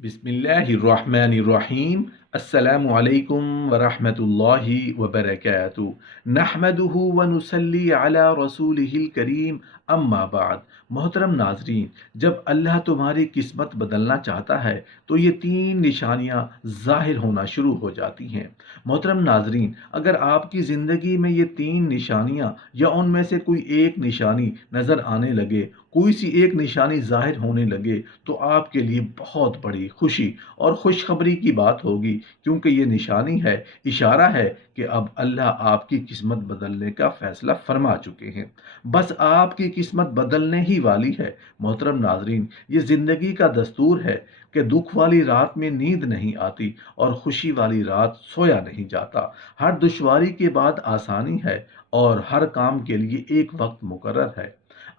بسم اللہ الرحمن الرحیم۔ السلام علیکم ورحمۃ اللہ وبرکاتہ۔ نحمدہ ونصلی علی رسولہ الکریم، اما بعد۔ محترم ناظرین، جب اللہ تمہاری قسمت بدلنا چاہتا ہے تو یہ تین نشانیاں ظاہر ہونا شروع ہو جاتی ہیں۔ محترم ناظرین، اگر آپ کی زندگی میں یہ تین نشانیاں یا ان میں سے کوئی ایک نشانی نظر آنے لگے، کوئی سی ایک نشانی ظاہر ہونے لگے، تو آپ کے لیے بہت بڑی خوشی اور خوشخبری کی بات ہوگی، کیونکہ یہ نشانی ہے، اشارہ ہے کہ اب اللہ آپ کی قسمت بدلنے کا فیصلہ فرما چکے ہیں۔ بس آپ کی قسمت بدلنے ہی والی ہے۔ محترم ناظرین، یہ زندگی کا دستور ہے کہ دکھ والی رات میں نیند نہیں آتی اور خوشی والی رات سویا نہیں جاتا۔ ہر دشواری کے بعد آسانی ہے اور ہر کام کے لیے ایک وقت مقرر ہے۔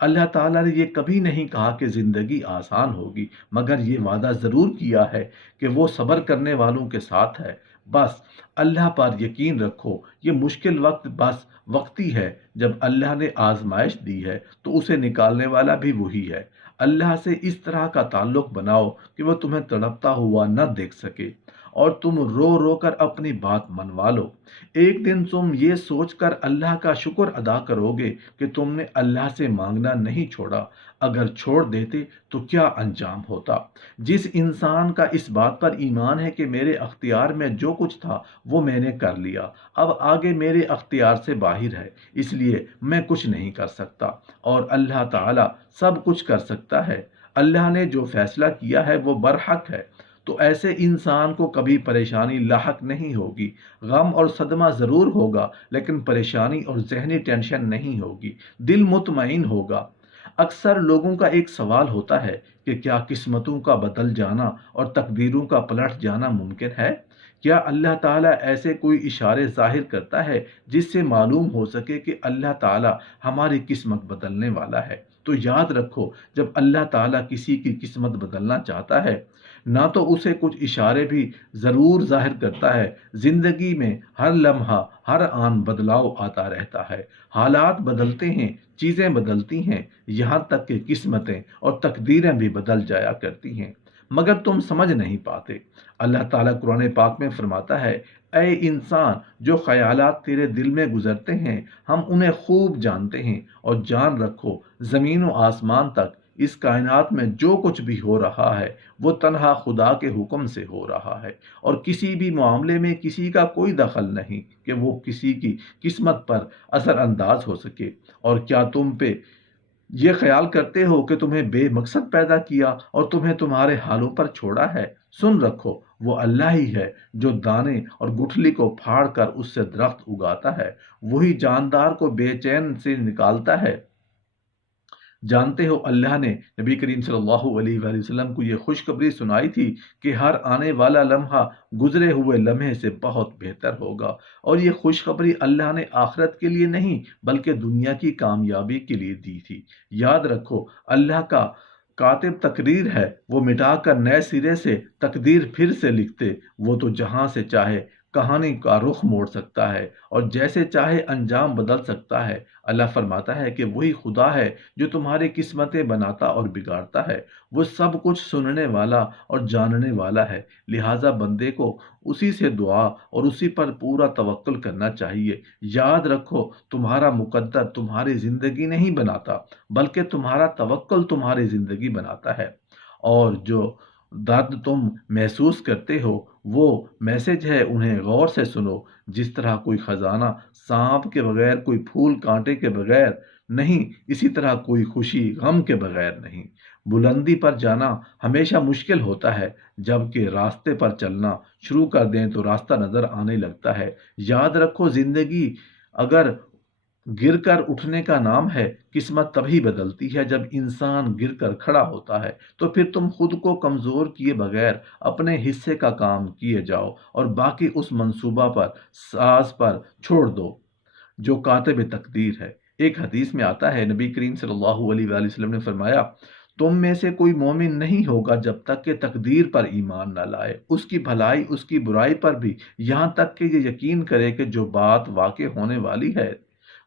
اللہ تعالیٰ نے یہ کبھی نہیں کہا کہ زندگی آسان ہوگی، مگر یہ وعدہ ضرور کیا ہے کہ وہ صبر کرنے والوں کے ساتھ ہے۔ بس اللہ پر یقین رکھو، یہ مشکل وقت بس وقتی ہے۔ جب اللہ نے آزمائش دی ہے تو اسے نکالنے والا بھی وہی ہے۔ اللہ سے اس طرح کا تعلق بناؤ کہ وہ تمہیں تڑپتا ہوا نہ دیکھ سکے اور تم رو رو کر اپنی بات منوا لو۔ ایک دن تم یہ سوچ کر اللہ کا شکر ادا کرو گے کہ تم نے اللہ سے مانگنا نہیں چھوڑا۔ اگر چھوڑ دیتے تو کیا انجام ہوتا۔ جس انسان کا اس بات پر ایمان ہے کہ میرے اختیار میں جو کچھ تھا وہ میں نے کر لیا، اب آگے میرے اختیار سے باہر ہے، اس لیے میں کچھ نہیں کر سکتا اور اللہ تعالیٰ سب کچھ کر سکتا ہے۔ اللہ نے جو فیصلہ کیا ہے وہ برحق ہے، تو ایسے انسان کو کبھی پریشانی لاحق نہیں ہوگی۔ غم اور صدمہ ضرور ہوگا، لیکن پریشانی اور ذہنی ٹینشن نہیں ہوگی، دل مطمئن ہوگا۔ اکثر لوگوں کا ایک سوال ہوتا ہے کہ کیا قسمتوں کا بدل جانا اور تقدیروں کا پلٹ جانا ممکن ہے؟ کیا اللہ تعالیٰ ایسے کوئی اشارے ظاہر کرتا ہے جس سے معلوم ہو سکے کہ اللہ تعالیٰ ہماری قسمت بدلنے والا ہے؟ تو یاد رکھو، جب اللہ تعالیٰ کسی کی قسمت بدلنا چاہتا ہے، نہ تو اسے کچھ اشارے بھی ضرور ظاہر کرتا ہے۔ زندگی میں ہر لمحہ، ہر آن بدلاؤ آتا رہتا ہے، حالات بدلتے ہیں، چیزیں بدلتی ہیں، یہاں تک کہ قسمتیں اور تقدیریں بھی بدل جایا کرتی ہیں، مگر تم سمجھ نہیں پاتے۔ اللہ تعالیٰ قرآن پاک میں فرماتا ہے، اے انسان، جو خیالات تیرے دل میں گزرتے ہیں ہم انہیں خوب جانتے ہیں، اور جان رکھو زمین و آسمان تک، اس کائنات میں جو کچھ بھی ہو رہا ہے وہ تنہا خدا کے حکم سے ہو رہا ہے، اور کسی بھی معاملے میں کسی کا کوئی دخل نہیں کہ وہ کسی کی قسمت پر اثر انداز ہو سکے۔ اور کیا تم پہ یہ خیال کرتے ہو کہ تمہیں بے مقصد پیدا کیا اور تمہیں تمہارے حالوں پر چھوڑا ہے؟ سن رکھو، وہ اللہ ہی ہے جو دانے اور گٹھلی کو پھاڑ کر اس سے درخت اگاتا ہے، وہی جاندار کو بے چین سے نکالتا ہے۔ جانتے ہو، اللہ نے نبی کریم صلی اللہ علیہ وآلہ وسلم کو یہ خوشخبری سنائی تھی کہ ہر آنے والا لمحہ گزرے ہوئے لمحے سے بہت بہتر ہوگا، اور یہ خوشخبری اللہ نے آخرت کے لیے نہیں بلکہ دنیا کی کامیابی کے لیے دی تھی۔ یاد رکھو، اللہ کا کاتب تقریر ہے، وہ مٹا کر نئے سرے سے تقدیر پھر سے لکھتے، وہ تو جہاں سے چاہے کہانی کا رخ موڑ سکتا ہے اور جیسے چاہے انجام بدل سکتا ہے۔ اللہ فرماتا ہے کہ وہی خدا ہے جو تمہاری قسمتیں بناتا اور بگاڑتا ہے، وہ سب کچھ سننے والا اور جاننے والا ہے، لہٰذا بندے کو اسی سے دعا اور اسی پر پورا توکل کرنا چاہیے۔ یاد رکھو، تمہارا مقدر تمہاری زندگی نہیں بناتا بلکہ تمہارا توکل تمہاری زندگی بناتا ہے۔ اور جو درد تم محسوس کرتے ہو وہ میسج ہے، انہیں غور سے سنو۔ جس طرح کوئی خزانہ سانپ کے بغیر، کوئی پھول کانٹے کے بغیر نہیں، اسی طرح کوئی خوشی غم کے بغیر نہیں۔ بلندی پر جانا ہمیشہ مشکل ہوتا ہے، جبکہ راستے پر چلنا شروع کر دیں تو راستہ نظر آنے لگتا ہے۔ یاد رکھو، زندگی اگر گر کر اٹھنے کا نام ہے، قسمت تبھی بدلتی ہے جب انسان گر کر کھڑا ہوتا ہے۔ تو پھر تم خود کو کمزور کیے بغیر اپنے حصے کا کام کیے جاؤ اور باقی اس منصوبہ پر، ساز پر چھوڑ دو جو کاتب تقدیر ہے۔ ایک حدیث میں آتا ہے، نبی کریم صلی اللہ علیہ وآلہ وسلم نے فرمایا، تم میں سے کوئی مومن نہیں ہوگا جب تک کہ تقدیر پر ایمان نہ لائے، اس کی بھلائی اس کی برائی پر بھی، یہاں تک کہ یہ یقین کرے کہ جو بات واقع ہونے والی ہے